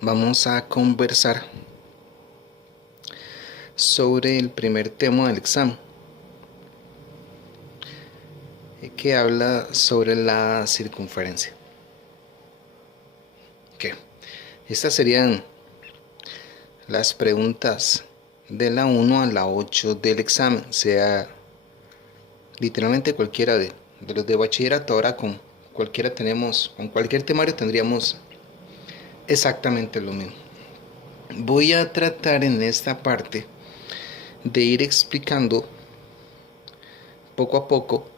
vamos a conversar sobre el primer tema del examen, que habla sobre la circunferencia. Okay. Estas serían las preguntas de la 1 a la 8 del examen, sea literalmente cualquiera de los de bachillerato. Ahora con cualquier temario tendríamos exactamente lo mismo. Voy a tratar en esta parte de ir explicando poco a poco.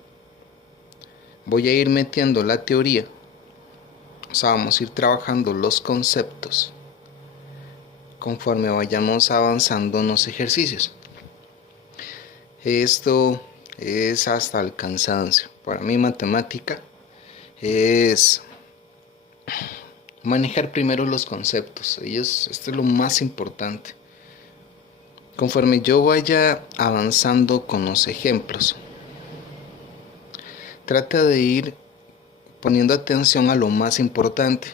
Voy a ir metiendo la teoría, o sea, vamos a ir trabajando los conceptos conforme vayamos avanzando en los ejercicios. Esto es hasta el cansancio. Para mí matemática es manejar primero los conceptos. Esto es lo más importante. Conforme yo vaya avanzando con los ejemplos, trata de ir poniendo atención a lo más importante,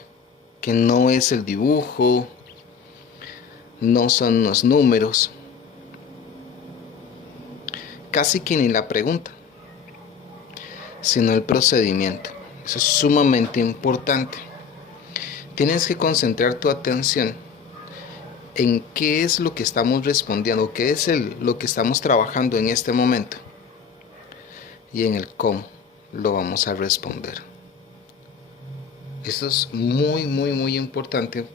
que no es el dibujo, no son los números, casi que ni la pregunta, sino el procedimiento. Eso es sumamente importante. Tienes que concentrar tu atención en qué es lo que estamos respondiendo, qué es lo que estamos trabajando en este momento, y en el cómo lo vamos a responder. Esto es muy importante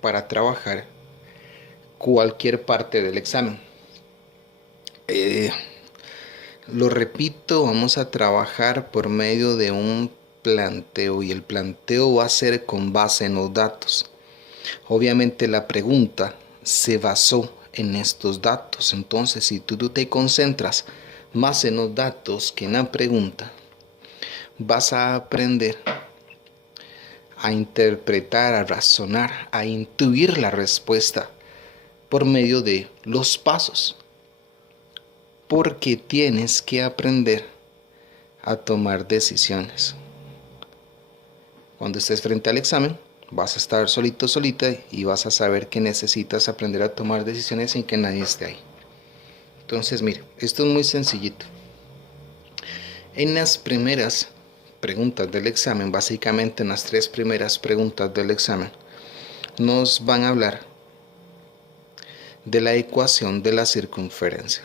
para trabajar cualquier parte del examen. Lo repito, vamos a trabajar por medio de un planteo, y el planteo va a ser con base en los datos. Obviamente la pregunta se basó en estos datos, entonces si tú te concentras más en los datos que en la pregunta, vas a aprender a interpretar, a razonar, a intuir la respuesta por medio de los pasos, porque tienes que aprender a tomar decisiones. Cuando estés frente al examen, vas a estar solita, y vas a saber que necesitas aprender a tomar decisiones sin que nadie esté ahí. Entonces, mire, esto es muy sencillito. En las primeras preguntas del examen, básicamente en las 3 primeras preguntas del examen, nos van a hablar de la ecuación de la circunferencia.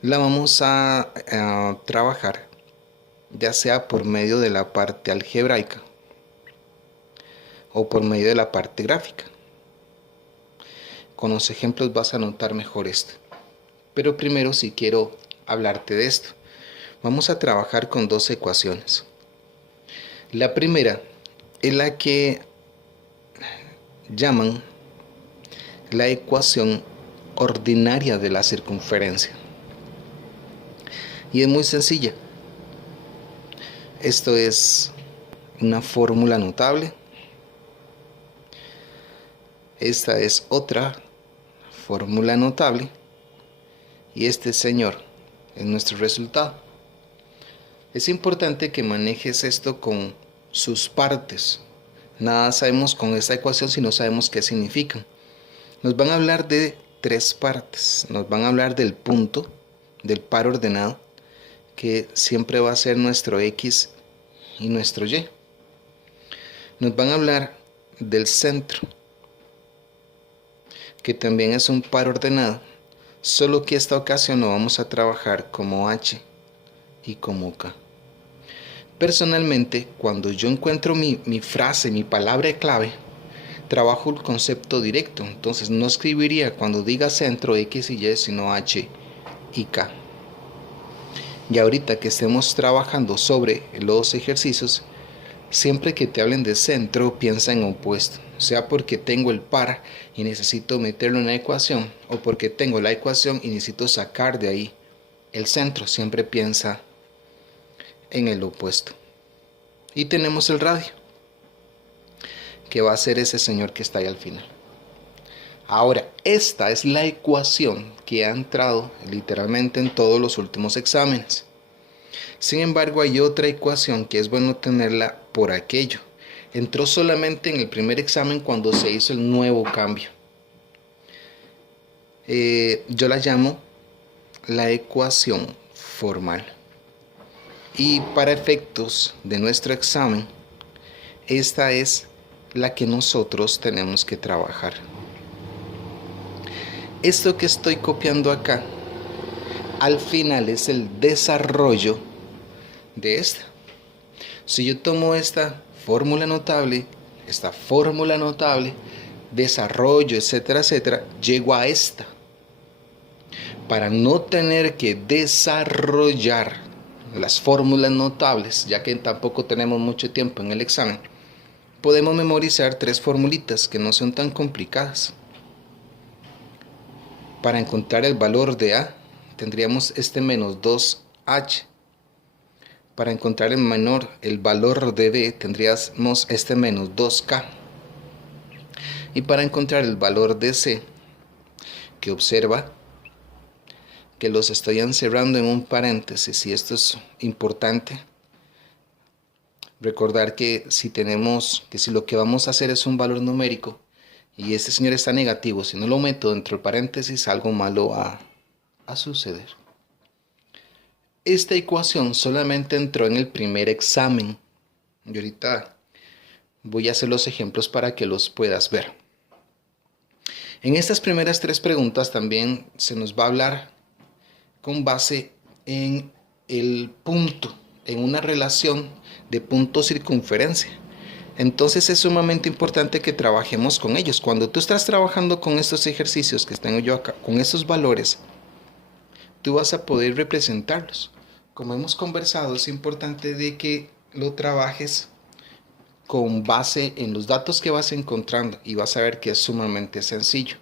La vamos a trabajar ya sea por medio de la parte algebraica o por medio de la parte gráfica. Con los ejemplos vas a notar mejor esto. Pero primero, si quiero hablarte de esto, vamos a trabajar con 2 ecuaciones. La primera es la que llaman la ecuación ordinaria de la circunferencia. Y es muy sencilla. Esto es una fórmula notable. Esta es otra fórmula notable. Y este, señor, es nuestro resultado. Es importante que manejes esto con sus partes. Nada sabemos con esta ecuación si no sabemos qué significan. Nos van a hablar de 3 partes. Nos van a hablar del punto, del par ordenado, que siempre va a ser nuestro X y nuestro Y. Nos van a hablar del centro, que también es un par ordenado, solo que esta ocasión lo vamos a trabajar como H y como K. Personalmente, cuando yo encuentro mi frase, mi palabra clave, trabajo el concepto directo. Entonces no escribiría cuando diga centro X y Y, sino H y K. Y ahorita que estemos trabajando sobre los ejercicios, siempre que te hablen de centro, piensa en opuesto. Sea porque tengo el par y necesito meterlo en la ecuación, o porque tengo la ecuación y necesito sacar de ahí el centro. Siempre piensa en el opuesto. Y tenemos el radio, que va a ser ese señor que está ahí al final. Ahora, esta es la ecuación que ha entrado literalmente en todos los últimos exámenes. Sin embargo, hay otra ecuación que es bueno tenerla por aquello Entró solamente en el primer examen cuando se hizo el nuevo cambio. Yo la llamo la ecuación formal. Y para efectos de nuestro examen, esta es la que nosotros tenemos que trabajar. Esto que estoy copiando acá, al final es el desarrollo de esta. Si yo tomo esta fórmula notable, desarrollo, etcétera, etcétera, llego a esta. Para no tener que desarrollar las fórmulas notables, ya que tampoco tenemos mucho tiempo en el examen, podemos memorizar 3 formulitas que no son tan complicadas. Para encontrar el valor de A, tendríamos este menos 2H. Para encontrar el valor de B, tendríamos este menos 2K. Y para encontrar el valor de C, que observa que los estoy encerrando en un paréntesis, y esto es importante. Recordar que si lo que vamos a hacer es un valor numérico y este señor está negativo, si no lo meto dentro del paréntesis, algo malo va a suceder. Esta ecuación solamente entró en el primer examen. Y ahorita voy a hacer los ejemplos para que los puedas ver. En estas primeras 3 preguntas también se nos va a hablar con base en el punto, en una relación de punto-circunferencia. Entonces es sumamente importante que trabajemos con ellos. Cuando tú estás trabajando con estos ejercicios que tengo yo acá, con estos valores, tú vas a poder representarlos. Como hemos conversado, es importante de que lo trabajes con base en los datos que vas encontrando y vas a ver que es sumamente sencillo.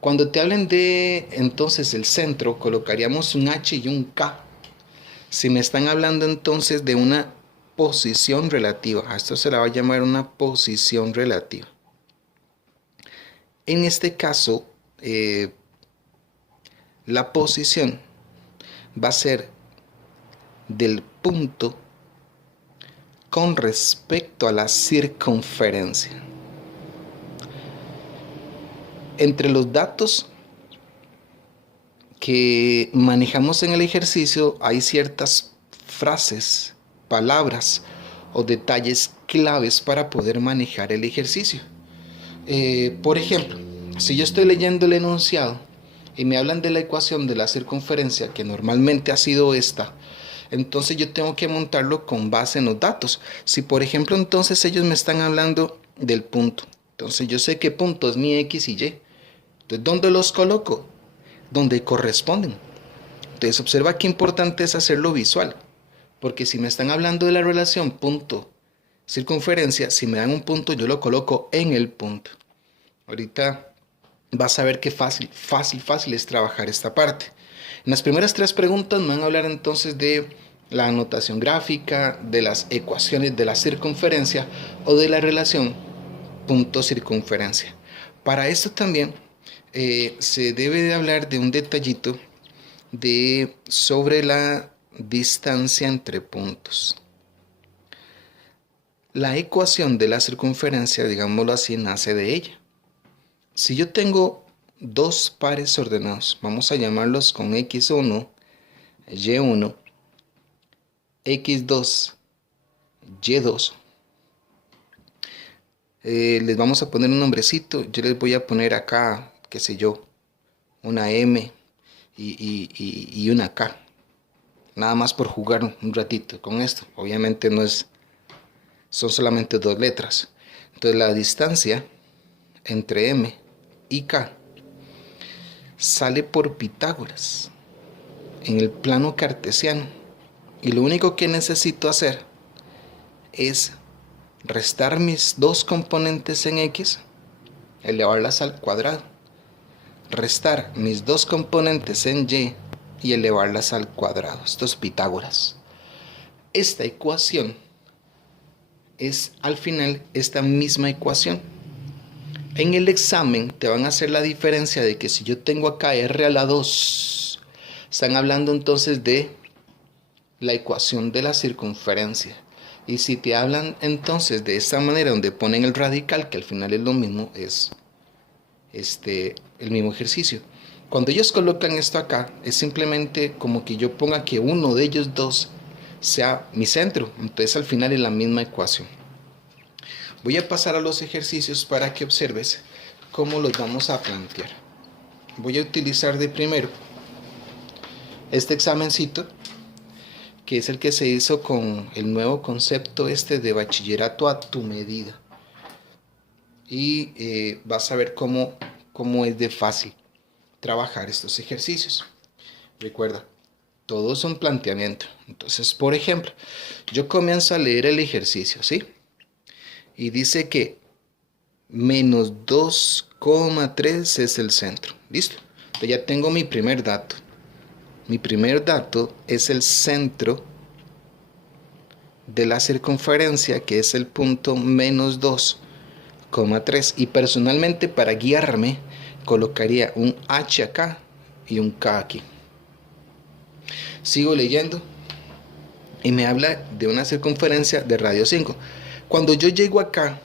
Cuando te hablen de entonces el centro, colocaríamos un H y un K. Si me están hablando entonces de una posición relativa, a esto se la va a llamar una posición relativa. En este caso, la posición va a ser del punto con respecto a la circunferencia. Entre los datos que manejamos en el ejercicio hay ciertas frases, palabras o detalles claves para poder manejar el ejercicio. Por ejemplo, si yo estoy leyendo el enunciado y me hablan de la ecuación de la circunferencia, que normalmente ha sido esta, entonces yo tengo que montarlo con base en los datos. Si por ejemplo entonces ellos me están hablando del punto, entonces yo sé qué punto es mi X y Y. Entonces, ¿dónde los coloco? Donde corresponden. Entonces observa qué importante es hacerlo visual, porque si me están hablando de la relación punto circunferencia, si me dan un punto yo lo coloco en el punto. Ahorita vas a ver qué fácil es trabajar esta parte. En las primeras 3 preguntas me van a hablar entonces de la anotación gráfica, de las ecuaciones de la circunferencia o de la relación punto circunferencia. Para esto también se debe de hablar de un detallito sobre la distancia entre puntos. La ecuación de la circunferencia, digámoslo así, nace de ella. Si yo tengo 2 pares ordenados, vamos a llamarlos con x1, y1, x2, y2. Les vamos a poner un nombrecito. Yo les voy a poner acá, qué sé yo, una M y una K. Nada más por jugar un ratito con esto. Obviamente son solamente 2 letras. Entonces la distancia entre M y K sale por Pitágoras en el plano cartesiano. Y lo único que necesito hacer es restar mis 2 componentes en X, elevarlas al cuadrado. Restar mis 2 componentes en Y y elevarlas al cuadrado. Esto es Pitágoras. Esta ecuación es al final esta misma ecuación. En el examen te van a hacer la diferencia de que si yo tengo acá R a la 2, están hablando entonces de la ecuación de la circunferencia. Y si te hablan entonces de esta manera, donde ponen el radical, que al final es lo mismo, es el mismo ejercicio. Cuando ellos colocan esto acá, es simplemente como que yo ponga que uno de ellos dos sea mi centro. Entonces al final es la misma ecuación. Voy a pasar a los ejercicios para que observes cómo los vamos a plantear. Voy a utilizar de primero este examencito, que es el que se hizo con el nuevo concepto de bachillerato a tu medida. Y vas a ver cómo es de fácil trabajar estos ejercicios. Recuerda, todo es un planteamiento. Entonces, por ejemplo, yo comienzo a leer el ejercicio, ¿sí? Y dice que menos 2,3 es el centro. ¿Listo? Entonces ya tengo mi primer dato. Mi primer dato es el centro de la circunferencia, que es el punto menos 2,3. Y personalmente, para guiarme, colocaría un H acá y un K aquí. Sigo leyendo y me habla de una circunferencia de radio 5. Cuando yo llego acá,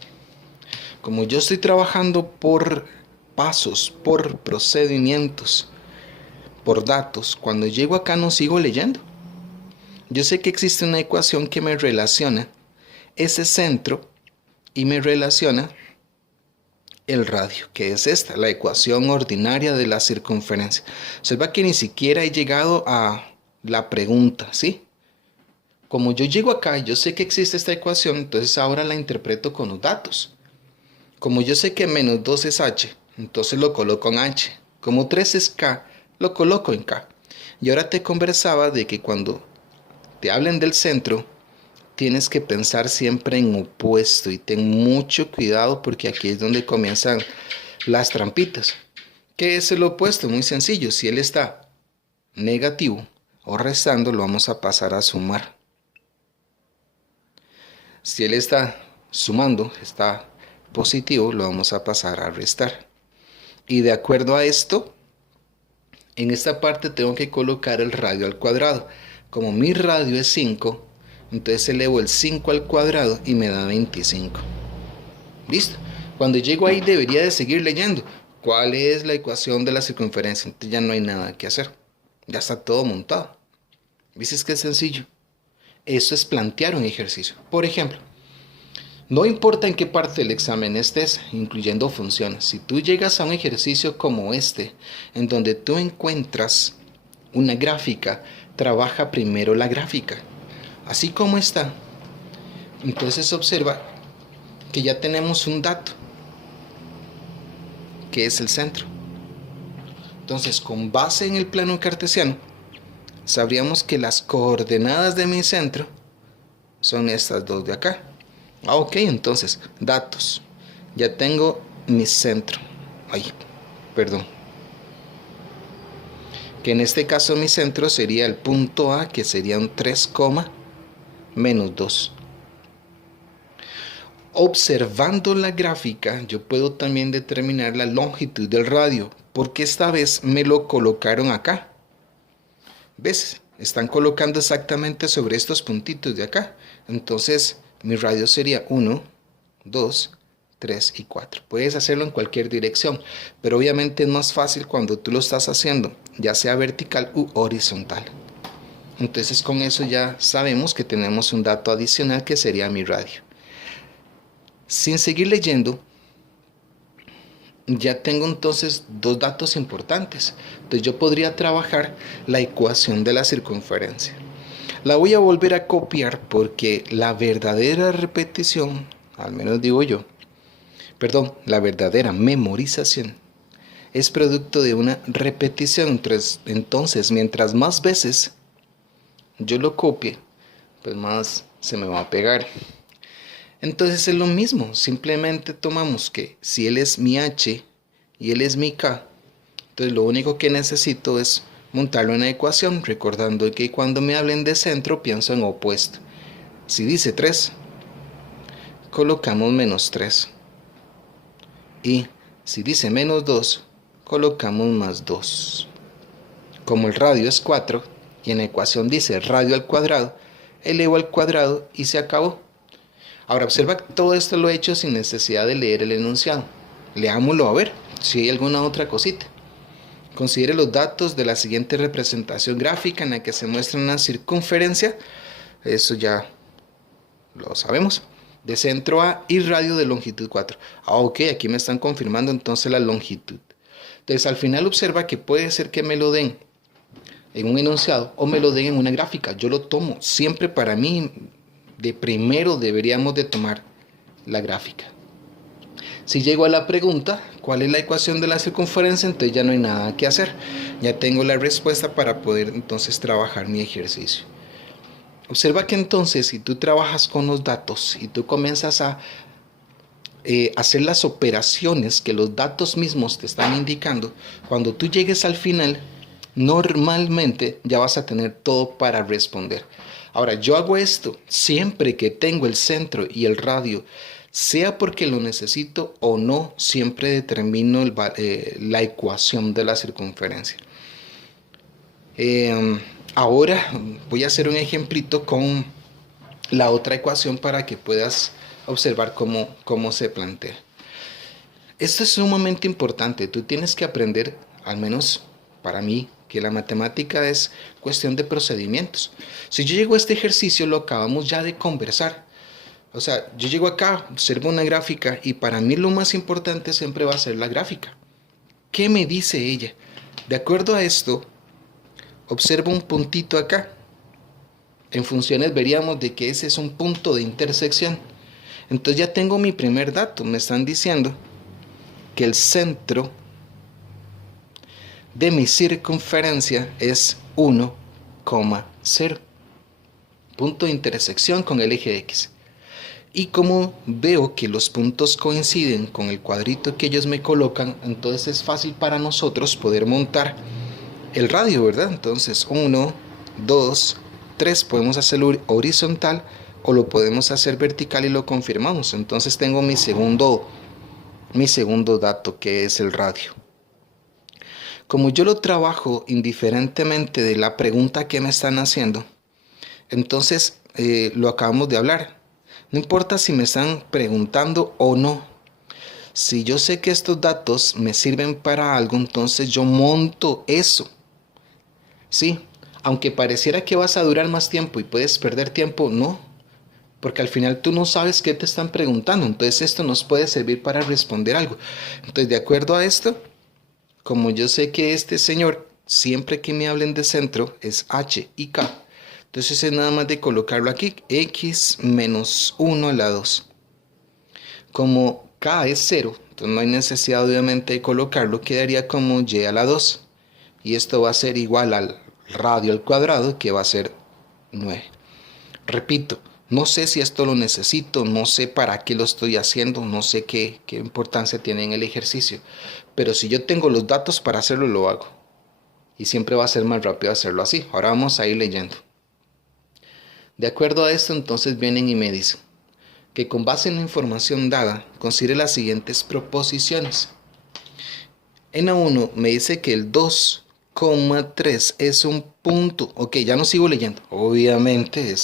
como yo estoy trabajando por pasos, por procedimientos, por datos, cuando llego acá no sigo leyendo. Yo sé que existe una ecuación que me relaciona ese centro y me relaciona el radio, que es esta, la ecuación ordinaria de la circunferencia. Observa que ni siquiera he llegado a la pregunta, ¿sí? Como yo llego acá y yo sé que existe esta ecuación, entonces ahora la interpreto con los datos. Como yo sé que menos 2 es H, entonces lo coloco en H. Como 3 es K, lo coloco en K. Y ahora te conversaba de que cuando te hablen del centro, tienes que pensar siempre en opuesto y ten mucho cuidado porque aquí es donde comienzan las trampitas. ¿Qué es el opuesto? Muy sencillo, si él está negativo o restando, lo vamos a pasar a sumar. Si él está sumando, está positivo, lo vamos a pasar a restar. Y de acuerdo a esto, en esta parte tengo que colocar el radio al cuadrado. Como mi radio es 5, entonces elevo el 5 al cuadrado y me da 25. ¿Listo? Cuando llego ahí debería de seguir leyendo. ¿Cuál es la ecuación de la circunferencia? Entonces ya no hay nada que hacer. Ya está todo montado. ¿Viste que es sencillo? Eso es plantear un ejercicio. Por ejemplo, no importa en qué parte del examen estés, incluyendo funciones. Si tú llegas a un ejercicio como este, en donde tú encuentras una gráfica, trabaja primero la gráfica. Así como está. Entonces observa que ya tenemos un dato, que es el centro. Entonces, con base en el plano cartesiano, sabríamos que las coordenadas de mi centro son estas dos de acá. Ok, entonces, datos. Ya tengo mi centro. Que en este caso mi centro sería el punto A, que sería un 3, menos 2. Observando la gráfica, yo puedo también determinar la longitud del radio, porque esta vez me lo colocaron acá. ¿Ves? Están colocando exactamente sobre estos puntitos de acá. Entonces, mi radio sería 1, 2, 3 y 4. Puedes hacerlo en cualquier dirección, pero obviamente es más fácil cuando tú lo estás haciendo, ya sea vertical u horizontal. Entonces, con eso ya sabemos que tenemos un dato adicional que sería mi radio. Sin seguir leyendo, ya tengo entonces dos datos importantes. Entonces yo podría trabajar la ecuación de la circunferencia. La voy a volver a copiar porque la verdadera repetición, al menos digo yo, la verdadera memorización es producto de una repetición. Entonces, mientras más veces yo lo copie, pues más se me va a pegar. Entonces es lo mismo, simplemente tomamos que si él es mi H y él es mi K, entonces lo único que necesito es montarlo en la ecuación, recordando que cuando me hablen de centro pienso en opuesto. Si dice 3, colocamos menos 3. Y si dice menos 2, colocamos más 2. Como el radio es 4 y en la ecuación dice radio al cuadrado, elevo al cuadrado y se acabó. Ahora observa que todo esto lo he hecho sin necesidad de leer el enunciado. Leámoslo a ver si hay alguna otra cosita. Considere los datos de la siguiente representación gráfica en la que se muestra una circunferencia. Eso ya lo sabemos. De centro A y radio de longitud 4. Ok, aquí me están confirmando entonces la longitud. Entonces al final observa que puede ser que me lo den en un enunciado o me lo den en una gráfica. Yo lo tomo. Siempre para mí, de primero deberíamos de tomar la gráfica. Si llego a la pregunta, ¿cuál es la ecuación de la circunferencia? Entonces ya no hay nada que hacer. Ya tengo la respuesta para poder entonces trabajar mi ejercicio. Observa que entonces si tú trabajas con los datos y tú comienzas a hacer las operaciones que los datos mismos te están indicando, cuando tú llegues al final, normalmente ya vas a tener todo para responder. Ahora, yo hago esto siempre que tengo el centro y el radio, sea porque lo necesito o no, siempre determino la ecuación de la circunferencia. Ahora voy a hacer un ejemplito con la otra ecuación para que puedas observar cómo se plantea. Esto es sumamente importante. Tú tienes que aprender, al menos para mí, que la matemática es cuestión de procedimientos. Si yo llego a este ejercicio, lo acabamos ya de conversar. O sea, yo llego acá, observo una gráfica y para mí lo más importante siempre va a ser la gráfica. ¿Qué me dice ella? De acuerdo a esto, observo un puntito acá. En funciones veríamos de que ese es un punto de intersección. Entonces ya tengo mi primer dato. Me están diciendo que el centro de mi circunferencia es 1,0. Punto de intersección con el eje X. Y como veo que los puntos coinciden con el cuadrito que ellos me colocan, entonces es fácil para nosotros poder montar el radio, ¿verdad? Entonces 1, 2, 3 podemos hacerlo horizontal o lo podemos hacer vertical y lo confirmamos. Entonces tengo mi segundo dato, que es el radio. Como yo lo trabajo indiferentemente de la pregunta que me están haciendo, entonces lo acabamos de hablar. No importa si me están preguntando o no. Si yo sé que estos datos me sirven para algo, entonces yo monto eso. Sí, aunque pareciera que vas a durar más tiempo y puedes perder tiempo, no. Porque al final tú no sabes qué te están preguntando. Entonces esto nos puede servir para responder algo. Entonces, de acuerdo a esto, como yo sé que este señor, siempre que me hablen de centro, es H y K. Entonces es nada más de colocarlo aquí, x menos 1 a la 2. Como k es 0, entonces no hay necesidad obviamente de colocarlo, quedaría como y a la 2. Y esto va a ser igual al radio al cuadrado, que va a ser 9. Repito, no sé si esto lo necesito, no sé para qué lo estoy haciendo, no sé qué importancia tiene en el ejercicio. Pero si yo tengo los datos para hacerlo, lo hago. Y siempre va a ser más rápido hacerlo así. Ahora vamos a ir leyendo. De acuerdo a esto, entonces vienen y me dicen que con base en la información dada, considere las siguientes proposiciones. En A1 me dice que el 2,3 es un punto. Ok, ya no sigo leyendo. Obviamente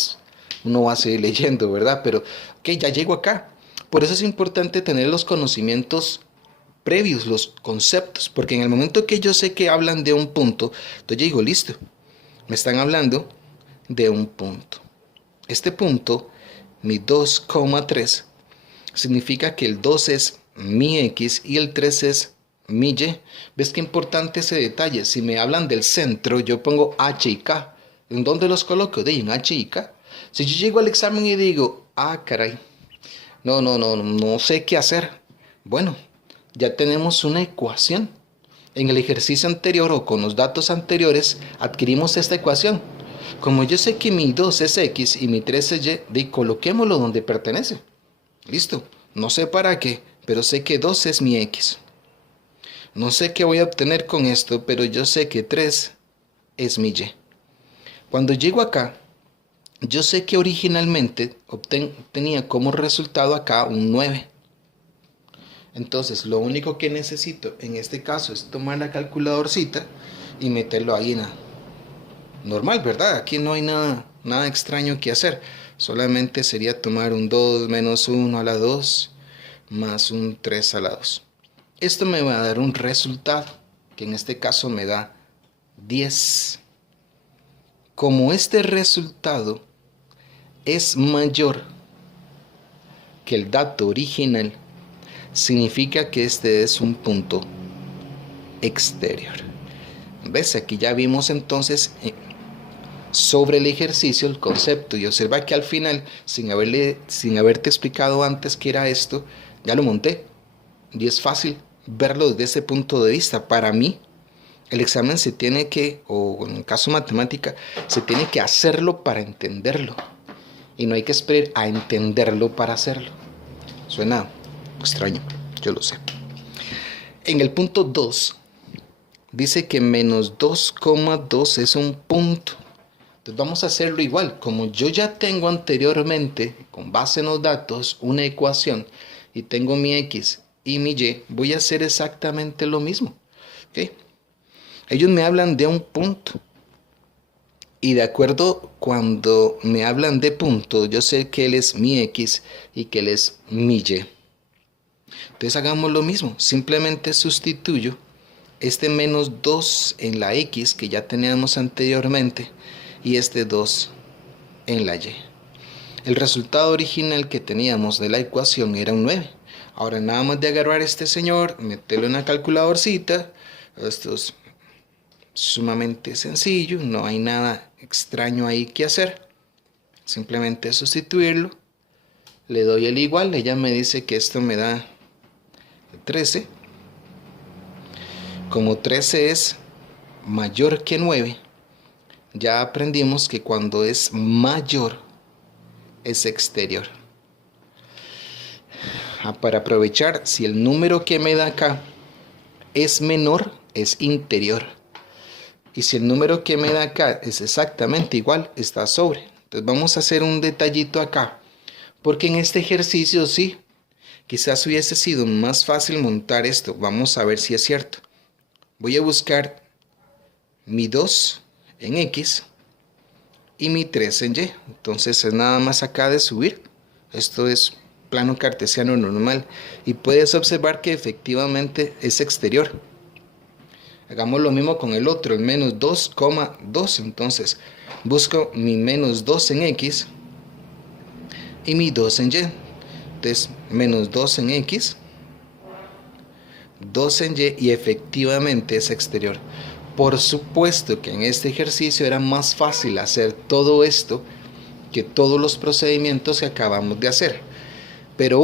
uno va a seguir leyendo, ¿verdad? Pero, ok, ya llego acá. Por eso es importante tener los conocimientos previos, los conceptos, porque en el momento que yo sé que hablan de un punto, entonces yo digo, listo, me están hablando de un punto. Este punto, mi 2,3, significa que el 2 es mi X y el 3 es mi Y. ¿Ves qué importante ese detalle? Si me hablan del centro, yo pongo H y K. ¿En dónde los coloco? En H y K. Si yo llego al examen y digo, caray, no sé qué hacer. Bueno, ya tenemos una ecuación. En el ejercicio anterior o con los datos anteriores adquirimos esta ecuación. Como yo sé que mi 2 es X y mi 3 es Y, coloquémoslo donde pertenece. Listo. No sé para qué, pero sé que 2 es mi X. No sé qué voy a obtener con esto, pero yo sé que 3 es mi Y. Cuando llego acá, yo sé que originalmente tenía como resultado acá un 9. Entonces, lo único que necesito en este caso es tomar la calculadorcita y meterlo ahí en normal, ¿verdad? Aquí no hay nada extraño que hacer. Solamente sería tomar un 2 menos 1 a la 2 más un 3 a la 2. Esto me va a dar un resultado, que en este caso me da 10. Como este resultado es mayor que el dato original, significa que este es un punto exterior. ¿Ves? Aquí ya vimos entonces sobre el ejercicio el concepto, y observa que al final, sin haberte explicado antes qué era esto, ya lo monté. Y es fácil verlo desde ese punto de vista. Para mí, el examen se tiene que, o en el caso matemática, se tiene que hacerlo para entenderlo. Y no hay que esperar a entenderlo para hacerlo. Suena extraño, yo lo sé. En el punto 2, dice que menos 2,2 es un punto. Entonces vamos a hacerlo igual. Como yo ya tengo anteriormente, con base en los datos, una ecuación, y tengo mi X y mi Y, voy a hacer exactamente lo mismo. ¿Okay? Ellos me hablan de un punto. Y de acuerdo, cuando me hablan de punto, yo sé que él es mi X y que él es mi Y. Entonces hagamos lo mismo. Simplemente sustituyo este menos 2 en la X que ya teníamos anteriormente y este 2 en la Y. El resultado original que teníamos de la ecuación era un 9. Ahora nada más de agarrar a este señor, meterlo en una calculadorcita. Esto es sumamente sencillo, no hay nada extraño ahí que hacer. Simplemente sustituirlo. Le doy el igual, ella me dice que esto me da 13. Como 13 es mayor que 9, ya aprendimos que cuando es mayor es exterior. Para aprovechar, si el número que me da acá es menor, es interior. Y si el número que me da acá es exactamente igual, está sobre. Entonces vamos a hacer un detallito acá. Porque en este ejercicio sí, quizás hubiese sido más fácil montar esto. Vamos a ver si es cierto. Voy a buscar mi 2 en X y mi 3 en Y. Entonces es nada más acá de subir. Esto es plano cartesiano normal. Y puedes observar que efectivamente es exterior. Hagamos lo mismo con el otro, el menos 2,2. Entonces busco mi menos 2 en X y mi 2 en Y. Entonces menos 2 en X, 2 en Y, y efectivamente es exterior. Por supuesto que en este ejercicio era más fácil hacer todo esto que todos los procedimientos que acabamos de hacer. Pero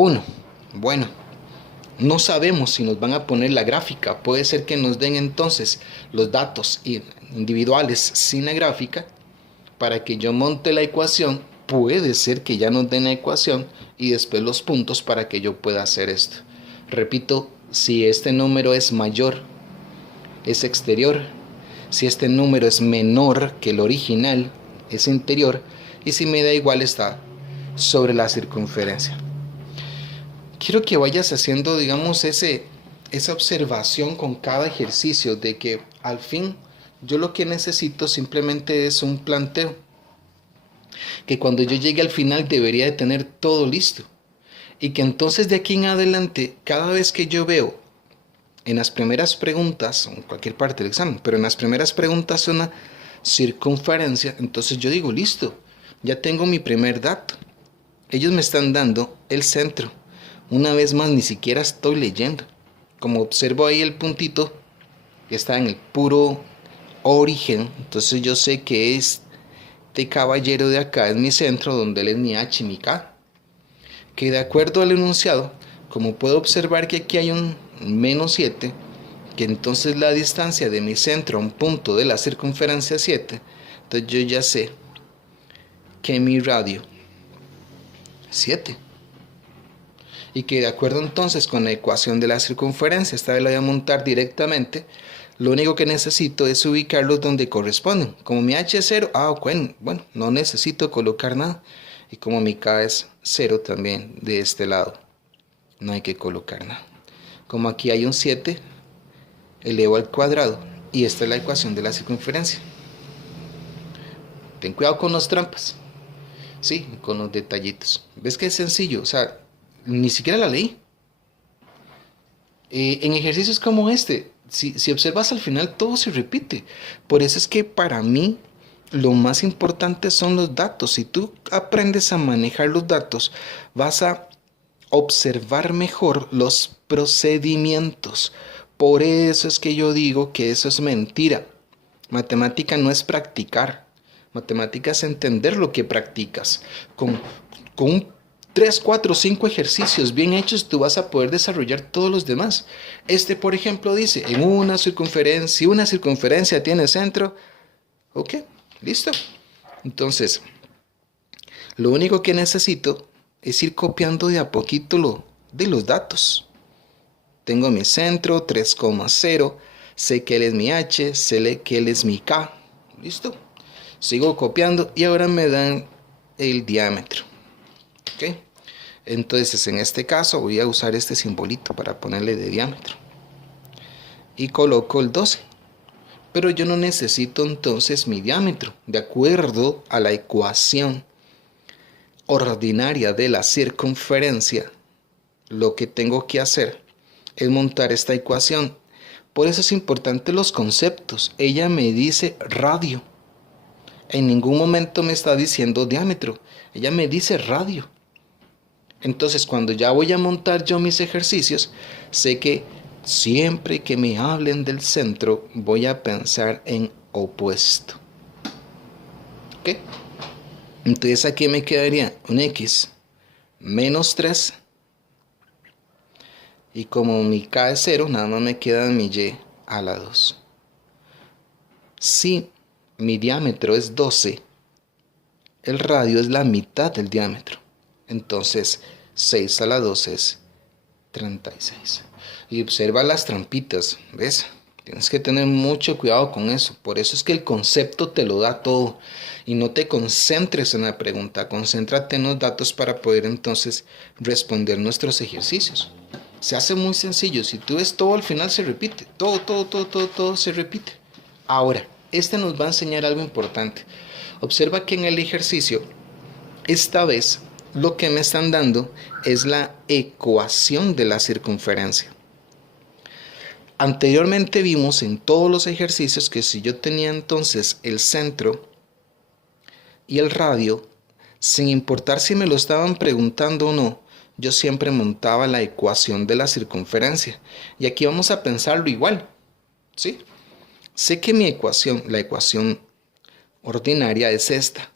no sabemos si nos van a poner la gráfica. Puede ser que nos den entonces los datos individuales sin la gráfica para que yo monte la ecuación. Puede ser que ya nos den la ecuación y después los puntos para que yo pueda hacer esto. Repito, si este número es mayor, es exterior. Si este número es menor que el original, es interior. Y si me da igual, está sobre la circunferencia. Quiero que vayas haciendo, digamos, esa observación con cada ejercicio de que al fin yo lo que necesito simplemente es un planteo. Que cuando yo llegue al final debería de tener todo listo. Y que entonces de aquí en adelante, cada vez que yo veo en las primeras preguntas, en cualquier parte del examen, pero en las primeras preguntas una circunferencia, entonces yo digo, listo, ya tengo mi primer dato. Ellos me están dando el centro. Una vez más, ni siquiera estoy leyendo. Como observo ahí el puntito que está en el puro origen, entonces yo sé que este caballero de acá es mi centro, donde él es mi H y mi K. Que de acuerdo al enunciado, como puedo observar que aquí hay un menos 7, que entonces la distancia de mi centro a un punto de la circunferencia es 7, entonces yo ya sé que mi radio es 7. Y que de acuerdo entonces con la ecuación de la circunferencia, esta vez la voy a montar directamente, lo único que necesito es ubicarlos donde corresponden. Como mi H es 0, bueno, no necesito colocar nada. Y como mi K es 0 también de este lado, no hay que colocar nada. Como aquí hay un 7, elevo al cuadrado. Y esta es la ecuación de la circunferencia. Ten cuidado con las trampas. Sí, con los detallitos. ¿Ves que es sencillo? O sea, ni siquiera la leí. En ejercicios como este, si observas al final todo se repite. Por eso es que para mí lo más importante son los datos. Si tú aprendes a manejar los datos, vas a observar mejor los procedimientos. Por eso es que yo digo que eso es mentira. Matemática no es practicar. Matemática es entender lo que practicas. Con un 3, 4, 5 ejercicios bien hechos, tú vas a poder desarrollar todos los demás. Este, por ejemplo, dice, en una circunferencia, si una circunferencia tiene centro, ok, listo. Entonces, lo único que necesito es ir copiando de a poquito de los datos. Tengo mi centro, 3,0, sé que él es mi h, sé que él es mi k, listo. Sigo copiando y ahora me dan el diámetro. ¿Ok? Entonces en este caso voy a usar este simbolito para ponerle de diámetro. Y coloco el 12. Pero yo no necesito entonces mi diámetro. De acuerdo a la ecuación ordinaria de la circunferencia, lo que tengo que hacer es montar esta ecuación. Por eso es importante los conceptos. Ella me dice radio. En ningún momento me está diciendo diámetro. Ella me dice radio. Entonces, cuando ya voy a montar yo mis ejercicios, sé que siempre que me hablen del centro, voy a pensar en opuesto. ¿Ok? Entonces aquí me quedaría un x menos 3. Y como mi k es 0, nada más me queda mi y a la 2. Si mi diámetro es 12, el radio es la mitad del diámetro. Entonces 6 a la 2 es 36. Y observa las trampitas, ¿ves? Tienes que tener mucho cuidado con eso. Por eso es que el concepto te lo da todo. Y no te concentres en la pregunta, concéntrate en los datos para poder entonces responder nuestros ejercicios. Se hace muy sencillo. Si tú ves todo, al final se repite. Todo se repite. Ahora, este nos va a enseñar algo importante. Observa que en el ejercicio, esta vez, lo que me están dando es la ecuación de la circunferencia. Anteriormente vimos en todos los ejercicios que si yo tenía entonces el centro y el radio, sin importar si me lo estaban preguntando o no, yo siempre montaba la ecuación de la circunferencia. Y aquí vamos a pensarlo igual, ¿sí? Sé que mi ecuación, la ecuación ordinaria es esta.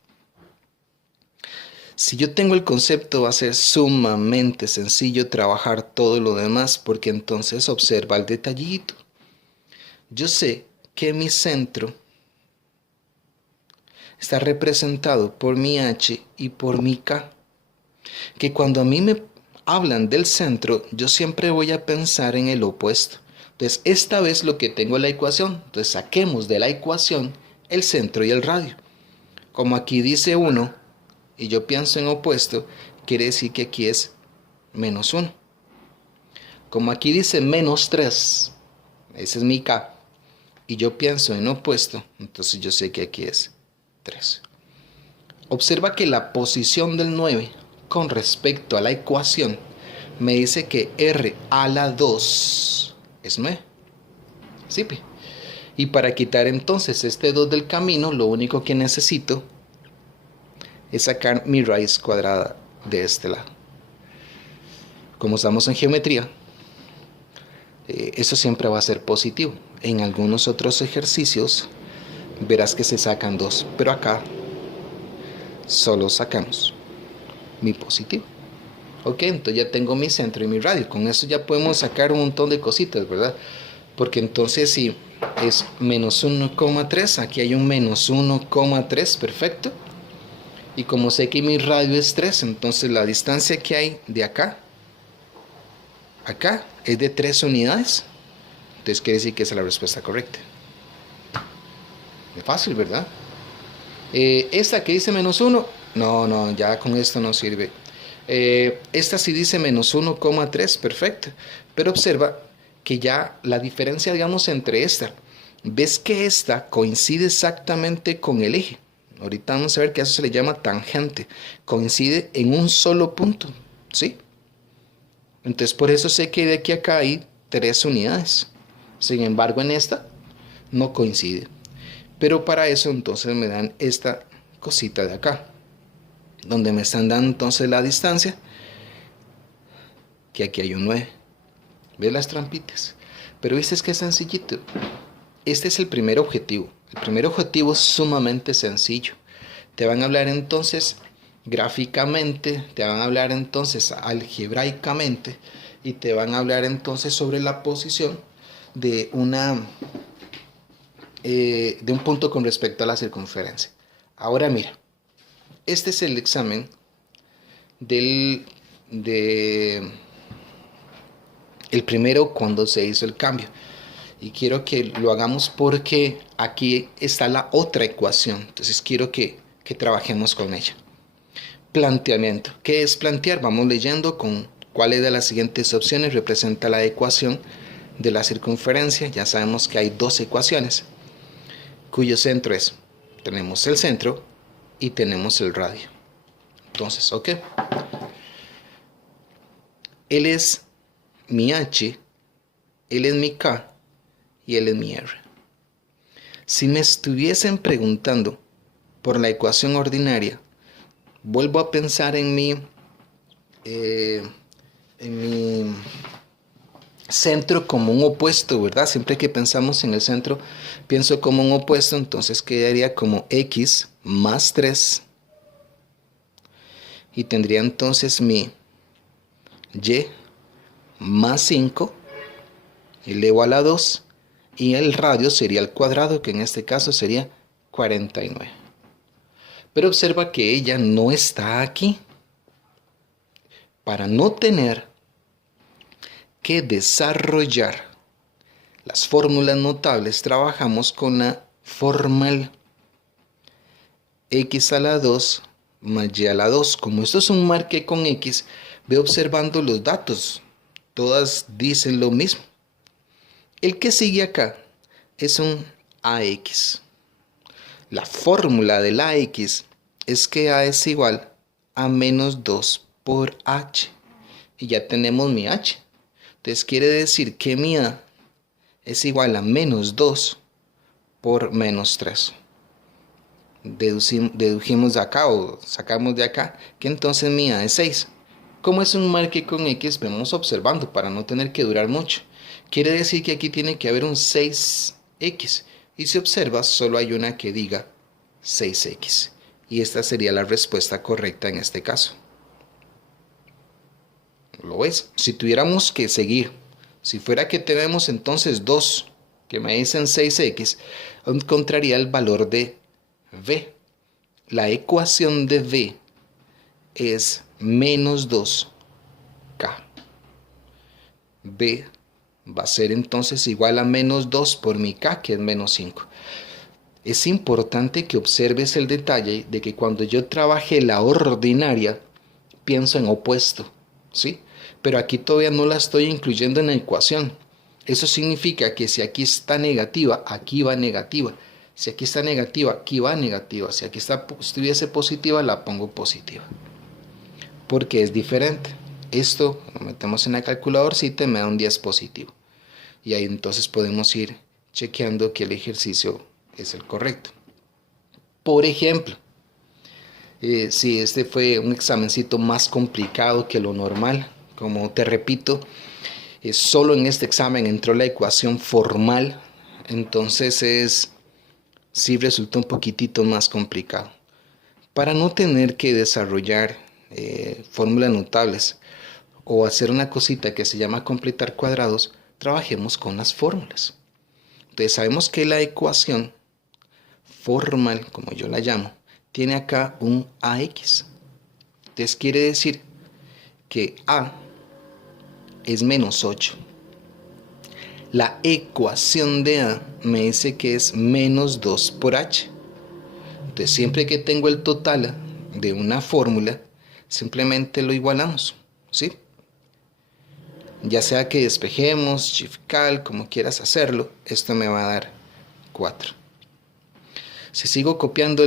Si yo tengo el concepto, va a ser sumamente sencillo trabajar todo lo demás, porque entonces observa el detallito. Yo sé que mi centro está representado por mi h y por mi k. Que cuando a mí me hablan del centro, yo siempre voy a pensar en el opuesto. Entonces, esta vez lo que tengo es la ecuación. Entonces, saquemos de la ecuación el centro y el radio. Como aquí dice 1, y yo pienso en opuesto, quiere decir que aquí es menos 1. Como aquí dice menos 3, ese es mi k, y yo pienso en opuesto, entonces yo sé que aquí es 3. Observa que la posición del 9 con respecto a la ecuación me dice que r a la 2 es 9. ¿Sí? Y para quitar entonces este 2 del camino, lo único que necesito es sacar mi raíz cuadrada de este lado. Como estamos en geometría, eso siempre va a ser positivo. En algunos otros ejercicios verás que se sacan 2, pero acá solo sacamos mi positivo. Ok, entonces ya tengo mi centro y mi radio. Con eso ya podemos sacar un montón de cositas, ¿verdad? Porque entonces si es menos 1,3, aquí hay un menos 1,3, perfecto. Y como sé que mi radio es 3, entonces la distancia que hay de acá a acá es de 3 unidades. Entonces quiere decir que esa es la respuesta correcta. Es fácil, ¿verdad? Esta que dice menos 1, no, ya con esto no sirve. Esta sí dice menos 1,3, perfecto. Pero observa que ya la diferencia, digamos, entre esta, ves que esta coincide exactamente con el eje. Ahorita vamos a ver que eso se le llama tangente. Coincide en un solo punto, ¿sí? Entonces por eso sé que de aquí a acá hay 3 unidades. Sin embargo, en esta no coincide. Pero para eso entonces me dan esta cosita de acá, donde me están dando entonces la distancia, que aquí hay un 9. ¿Ves las trampitas? Pero viste, es que es sencillito. Este es el primer objetivo. El primer objetivo es sumamente sencillo. Te van a hablar entonces gráficamente, te van a hablar entonces algebraicamente y te van a hablar entonces sobre la posición de un punto con respecto a la circunferencia. Ahora mira, este es el examen el primero cuando se hizo el cambio. Y quiero que lo hagamos porque aquí está la otra ecuación. Entonces quiero que trabajemos con ella. Planteamiento. ¿Qué es plantear? Vamos leyendo con cuáles de las siguientes opciones representa la ecuación de la circunferencia. Ya sabemos que hay 2 ecuaciones cuyo centro es, tenemos el centro y tenemos el radio. Entonces, ok. Él es mi H, él es mi K y él es mi R. Si me estuviesen preguntando por la ecuación ordinaria, vuelvo a pensar en mi centro como un opuesto, ¿verdad? Siempre que pensamos en el centro, pienso como un opuesto, entonces quedaría como X más 3. Y tendría entonces mi Y más 5 elevado a la 2. Y el radio sería el cuadrado, que en este caso sería 49. Pero observa que ella no está aquí. Para no tener que desarrollar las fórmulas notables, trabajamos con la formal x a la 2 más y a la 2. Como esto es un marque con x, ve observando los datos. Todas dicen lo mismo. El que sigue acá es un AX. La fórmula del AX es que A es igual a menos 2 por H. Y ya tenemos mi H. Entonces quiere decir que mi A es igual a menos 2 por menos 3. Dedujimos de acá o sacamos de acá que entonces mi A es 6. Como es un marque con X, vamos observando para no tener que durar mucho. Quiere decir que aquí tiene que haber un 6X. Y si observas, solo hay una que diga 6X. Y esta sería la respuesta correcta en este caso. ¿Lo ves? Si tuviéramos que seguir, si fuera que tenemos entonces 2 que me dicen 6X, encontraría el valor de V. La ecuación de V es menos 2K. V va a ser entonces igual a menos 2 por mi K, que es menos 5. Es importante que observes el detalle de que cuando yo trabaje la ordinaria, pienso en opuesto, ¿sí? Pero aquí todavía no la estoy incluyendo en la ecuación. Eso significa que si aquí está negativa, aquí va negativa. Si aquí está negativa, aquí va negativa. Si aquí estuviese positiva, la pongo positiva. Porque es diferente. Esto lo metemos en la calculadorcita y me da un 10 positivo. Y ahí entonces podemos ir chequeando que el ejercicio es el correcto. Por ejemplo, si este fue un examencito más complicado que lo normal, como te repito, solo en este examen entró la ecuación formal, entonces sí resultó un poquitito más complicado. Para no tener que desarrollar fórmulas notables o hacer una cosita que se llama completar cuadrados, trabajemos con las fórmulas. Entonces sabemos que la ecuación formal, como yo la llamo, tiene acá un AX. Entonces quiere decir que A es menos 8. La ecuación de A me dice que es menos 2 por H. Entonces siempre que tengo el total de una fórmula, simplemente lo igualamos, ¿sí? Ya sea que despejemos, shift cal, como quieras hacerlo, esto me va a dar 4. Si sigo copiando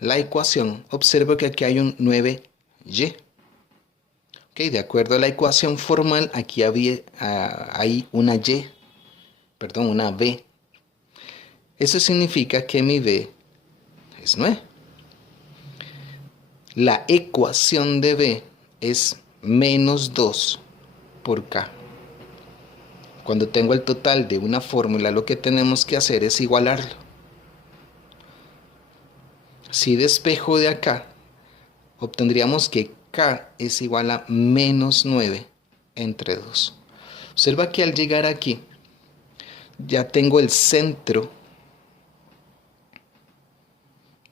la ecuación, observo que aquí hay un 9y. Okay, de acuerdo a la ecuación formal, aquí hay una una b. Eso significa que mi b es 9. La ecuación de b es menos 2 por k. Cuando tengo el total de una fórmula, lo que tenemos que hacer es igualarlo. Si despejo de acá, obtendríamos que k es igual a menos 9 entre 2. Observa que al llegar aquí, ya tengo el centro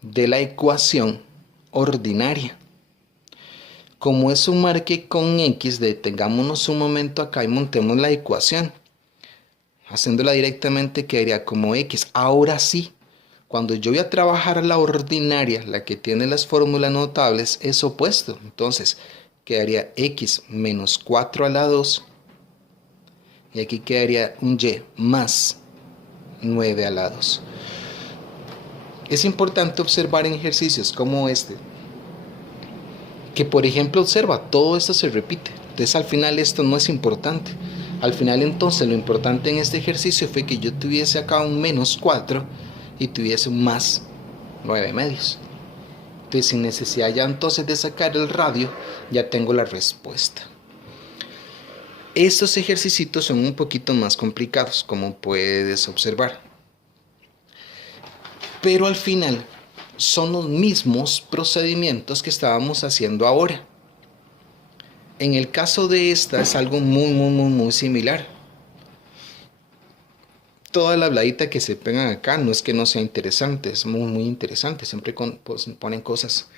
de la ecuación ordinaria. Como es un marque con x, detengámonos un momento acá y montemos la ecuación. Haciéndola directamente quedaría como x. Ahora sí, cuando yo voy a trabajar la ordinaria, la que tiene las fórmulas notables, es opuesto. Entonces quedaría x menos 4 a la 2. Y aquí quedaría un y más 9 a la 2. Es importante observar en ejercicios como este, que por ejemplo observa, todo esto se repite. Entonces al final esto no es importante. Al final entonces lo importante en este ejercicio fue que yo tuviese acá un menos 4 y tuviese un más 9 medios. Entonces sin necesidad ya entonces de sacar el radio, ya tengo la respuesta. Estos ejercicios son un poquito más complicados, como puedes observar. Pero al final son los mismos procedimientos que estábamos haciendo ahora. En el caso de esta es algo muy similar. Toda la habladita que se pegan acá no es que no sea interesante, es muy interesante. Siempre ponen cosas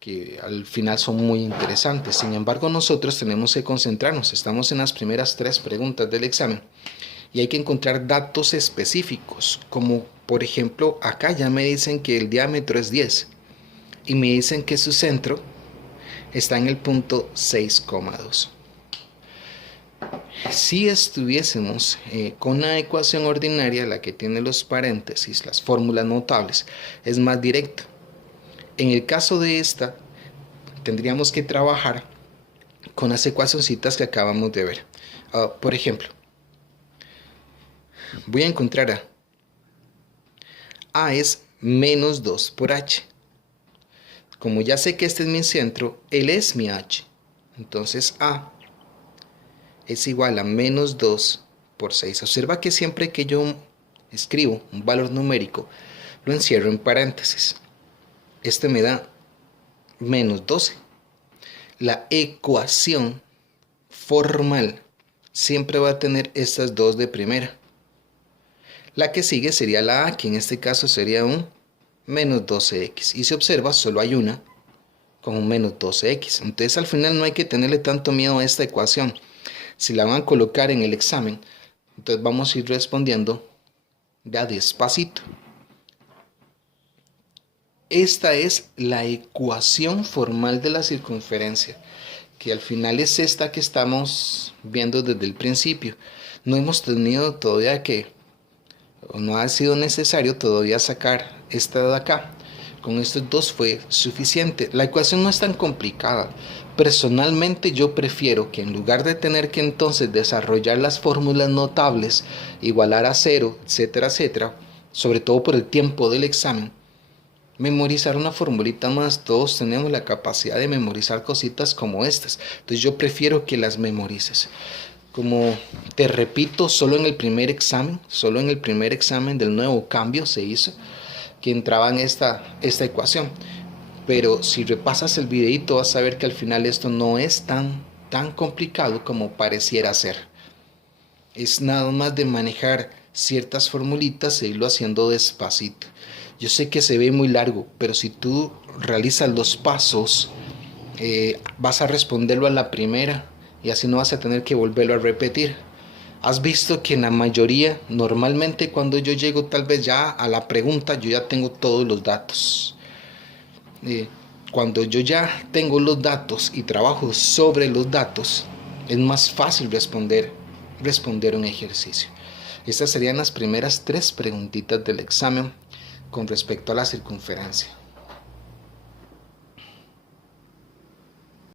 que al final son muy interesantes. Sin embargo, nosotros tenemos que concentrarnos. Estamos en las primeras 3 preguntas del examen y hay que encontrar datos específicos, como por ejemplo acá ya me dicen que el diámetro es 10 y me dicen que su centro está en el punto 6,2. Si estuviésemos con una ecuación ordinaria, la que tiene los paréntesis, las fórmulas notables, es más directa. En el caso de esta, tendríamos que trabajar con las ecuacioncitas que acabamos de ver. Por ejemplo, voy a encontrar A es menos 2 por H. Como ya sé que este es mi centro, él es mi H. Entonces A es igual a menos 2 por 6. Observa que siempre que yo escribo un valor numérico, lo encierro en paréntesis. Este me da menos 12. La ecuación formal siempre va a tener estas dos de primera. La que sigue sería la A, que en este caso sería un menos 12x. Y si observas, solo hay una con un menos 12x. Entonces al final no hay que tenerle tanto miedo a esta ecuación. Si la van a colocar en el examen, entonces vamos a ir respondiendo ya despacito. Esta es la ecuación formal de la circunferencia, que al final es esta que estamos viendo desde el principio. No hemos tenido todavía no ha sido necesario todavía sacar esta de acá. Con estos dos fue suficiente. La ecuación no es tan complicada. Personalmente yo prefiero que en lugar de tener que entonces desarrollar las fórmulas notables, igualar a 0, etcétera, etcétera, sobre todo por el tiempo del examen, memorizar una formulita más. Todos tenemos la capacidad de memorizar cositas como estas. Entonces yo prefiero que las memorices. Como te repito, solo en el primer examen del nuevo cambio se hizo que entraba en esta ecuación. Pero si repasas el videito vas a ver que al final esto no es tan complicado como pareciera ser. Es nada más de manejar ciertas formulitas e irlo haciendo despacito. Yo sé que se ve muy largo, pero si tú realizas los pasos, vas a responderlo a la primera y así no vas a tener que volverlo a repetir. Has visto que en la mayoría, normalmente cuando yo llego tal vez ya a la pregunta, yo ya tengo todos los datos. Cuando yo ya tengo los datos y trabajo sobre los datos, es más fácil responder un ejercicio. Estas serían las primeras 3 preguntitas del examen con respecto a la circunferencia.